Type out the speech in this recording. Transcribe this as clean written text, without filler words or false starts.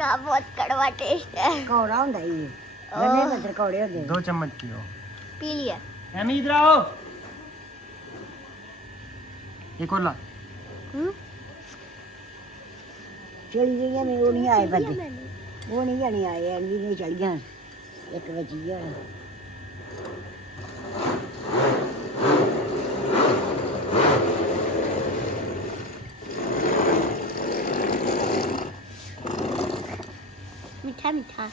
इसका बहुत कड़वा टेस्ट है। कौड़ा ਹੁੰਦਾ ਹੀ ਗੰਨੇ ਮਤਰ ਕੌੜੇ ਹੁੰਦੇ 2 चम्मच पियो पी लिया। एमी इधर आओ एक और ला ਚਲੀ ਗਈਆਂ ਨੇ ਉਹ ਨਹੀਂ ਆਏ ਬੰਦੇ ਉਹ ਨਹੀਂ ਜਾਣੀ ਆਏ ਐਨੀ ਨੇ ਚਲ ਗਿਆ ਇੱਕ ਵਜੀ ਗਿਆ मीठा मीठा